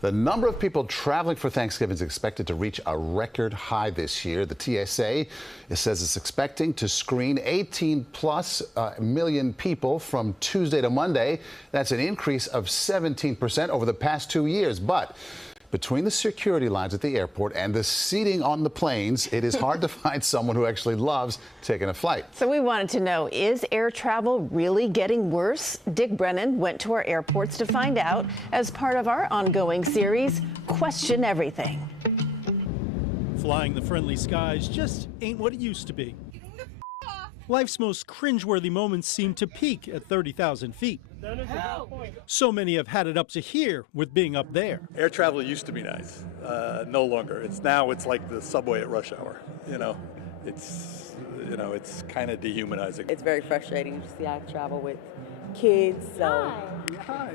The number of people traveling for Thanksgiving is expected to reach a record high this year. The TSA says it's expecting to screen 18+ million people from Tuesday to Monday. That's an increase of 17% over the past 2 years. But between the security lines at the airport and the seating on the planes, it is hard to find someone who actually loves taking a flight. So we wanted to know, is air travel really getting worse? Dick Brennan went to our airports to find out as part of our ongoing series, Question Everything. Flying the friendly skies just ain't what it used to be. Life's most cringeworthy moments seem to peak at 30,000 feet. So many have had it up to here with being up there. Air travel used to be nice, no longer. It's like the subway at rush hour. It's kind of dehumanizing. It's very frustrating to see I travel with kids, so Hi.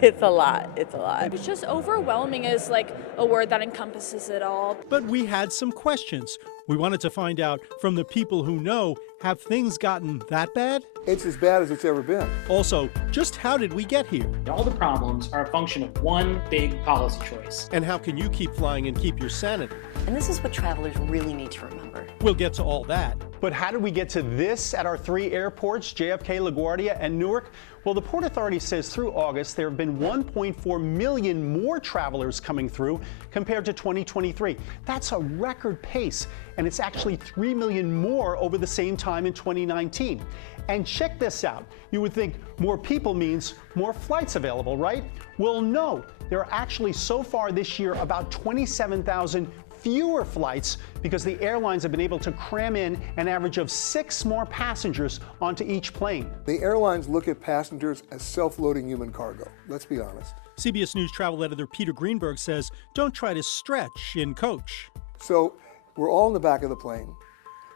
it's a lot. It's a lot. It's just overwhelming is like a word that encompasses it all. But we had some questions. We wanted to find out from the people who know, have things gotten that bad? It's as bad as it's ever been. Also, just how did we get here? All the problems are a function of one big policy choice. And how can you keep flying and keep your sanity? And this is what travelers really need to remember. We'll get to all that. But how did we get to this at our 3 airports, JFK, LaGuardia, and Newark? Well, the Port Authority says through August, there have been 1.4 million more travelers coming through compared to 2023. That's a record pace, and it's actually 3 million more over the same time in 2019. And check this out. You would think more people means more flights available, right? Well, no. There are actually so far this year about 27,000 fewer flights because the airlines have been able to cram in an average of 6 more passengers onto each plane. The airlines look at passengers as self-loading human cargo. Let's be honest. CBS News travel editor Peter Greenberg says, don't try to stretch in coach. So we're all in the back of the plane.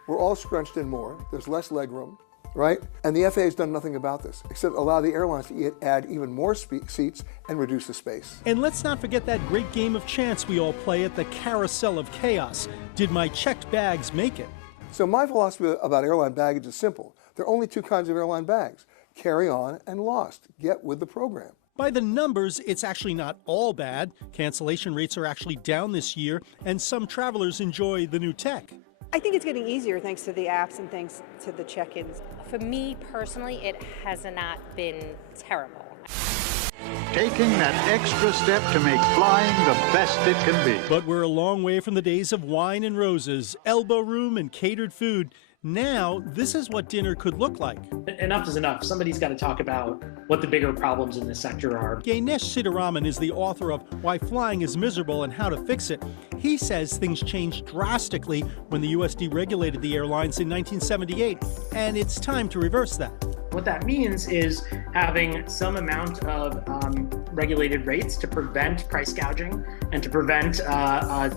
We're all scrunched in more. There's less leg room, right? And the FAA has done nothing about this, except allow the airlines to add even more seats and reduce the space. And let's not forget that great game of chance we all play at the carousel of chaos. Did my checked bags make it? So my philosophy about airline baggage is simple. There are only 2 kinds of airline bags: carry-on and lost. Get with the program. By the numbers, it's actually not all bad. Cancellation rates are actually down this year, and some travelers enjoy the new tech. I think it's getting easier thanks to the apps and thanks to the check-ins. For me personally, it has not been terrible. Taking that extra step to make flying the best it can be. But we're a long way from the days of wine and roses, elbow room and catered food. Now, this is what dinner could look like. Enough is enough. Somebody's got to talk about what the bigger problems in this sector are. Ganesh Siddharaman is the author of Why Flying is Miserable and How to Fix It. He says things changed drastically when the U.S. deregulated the airlines in 1978, and it's time to reverse that. What that means is having some amount of regulated rates to prevent price gouging and to prevent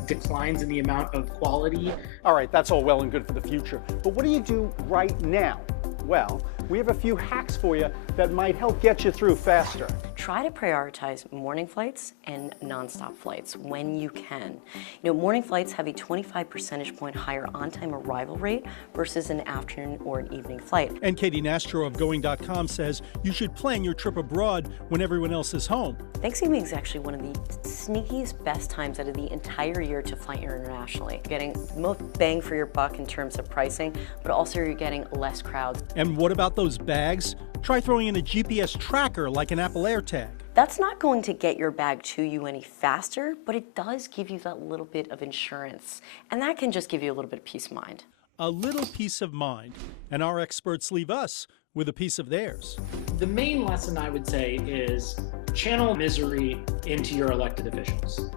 declines in the amount of quality. All right, that's all well and good for the future. But what do you do right now? Well, we have a few hacks for you that might help get you through faster. Try to prioritize morning flights and nonstop flights when you can. Morning flights have a 25 percentage point higher on-time arrival rate versus an afternoon or an evening flight. And Katie Nastro of Going.com says you should plan your trip abroad when everyone else is home. Thanksgiving is actually one of the sneakiest best times out of the entire year to fly internationally. You're getting most bang for your buck in terms of pricing, but also you're getting less crowds. And what about those bags? Try throwing in a GPS tracker like an Apple AirTag. That's not going to get your bag to you any faster, but it does give you that little bit of insurance. And that can just give you a little bit of peace of mind. A little peace of mind. And our experts leave us with a piece of theirs. The main lesson I would say is channel misery into your elected officials.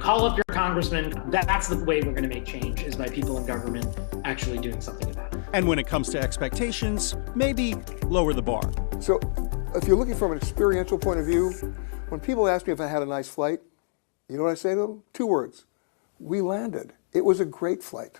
Call up your congressman. That's the way we're going to make change, is by people in government actually doing something about it. And when it comes to expectations, maybe lower the bar. So if you're looking from an experiential point of view, when people ask me if I had a nice flight, you know what I say to them? 2 words: we landed. It was a great flight.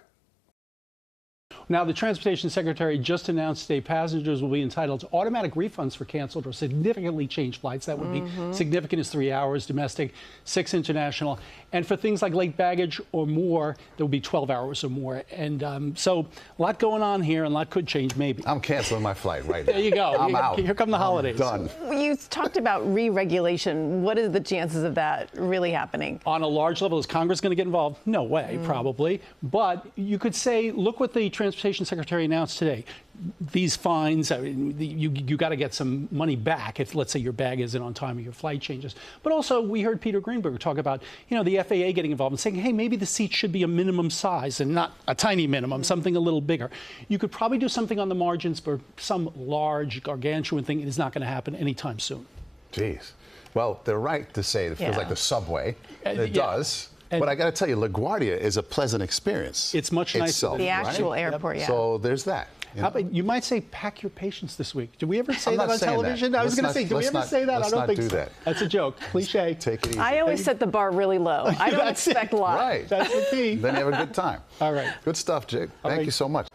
Now, the Transportation Secretary just announced today passengers will be entitled to automatic refunds for canceled or significantly changed flights. That would be significant as 3 hours domestic, 6 international. And for things like late baggage or more, there will be 12 hours or more. And so a lot going on here, and a lot could change maybe. I'm canceling my flight right now. There you go. I'm out. Here come the holidays. Done. You talked about re-regulation. What is the chances of that really happening? On a large level, is Congress going to get involved? No way, probably. But you could say, look what the Transportation Secretary announced today. These fines, I mean, you got to get some money back if, let's say, your bag isn't on time or your flight changes. But also, we heard Peter Greenberg talk about, the FAA getting involved and saying, hey, maybe the seat should be a minimum size and not a tiny minimum, something a little bigger. You could probably do something on the margins, but some large, gargantuan thing is not going to happen anytime soon. Jeez. Well, they're right to say it feels like the subway. It does. But I got to tell you, LaGuardia is a pleasant experience. It's much nicer itself, than the actual airport, So there's that. How about, you might say, pack your patience this week. Did we ever say I'm that not on saying television? that. I was going to say, did we ever say that? I don't think so. that. That's a joke. Cliche. Take it easy. I always set the bar really low. I don't expect a lot. Right. That's the key. Then you have a good time. All right. Good stuff, Jake. Thank you so much.